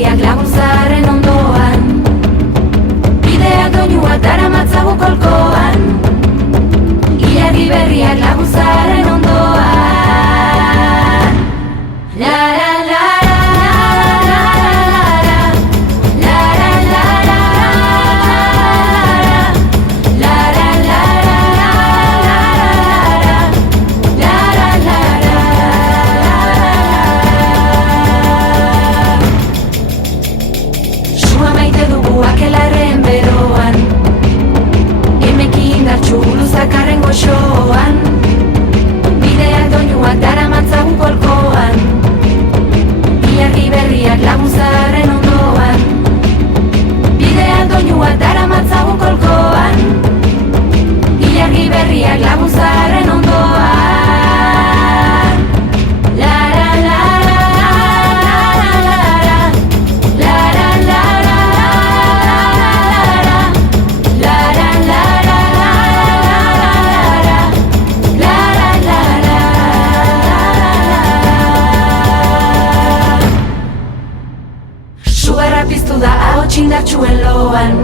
berriak laguntzaren ondoan, bideak doinuak daramatzagu kolkoan, ilargi berriak laguntzaren ondoan. La la la zakarren goxoan, bideak doinuak daramatzagu kolkoan, ilargi berriak laguntzaren ondoan, bideak doinuak daramatzagu kolkoan, ilargi berriak laguntzaren ondoan. Piztu da ahots indartsuen loan,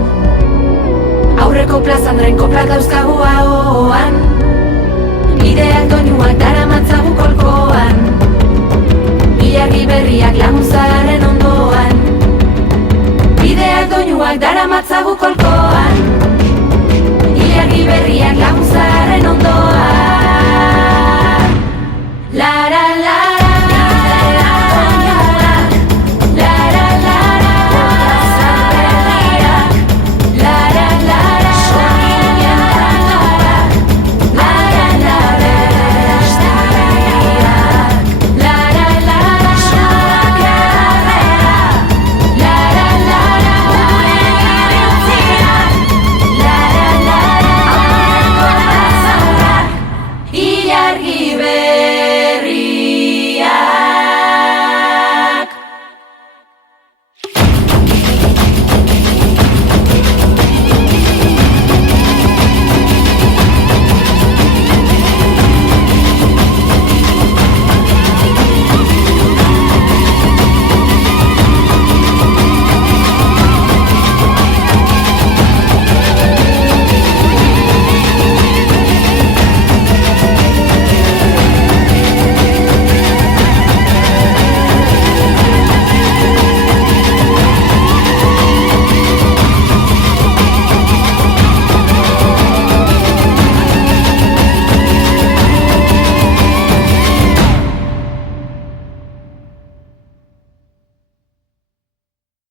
aurreko plazandren koplak dauzkagu ahoan, bideak doinuak daramatzagu kolkoan, ilargi berriak laguntzaren ondoan, bideak doinuak daramatzagu kolkoan.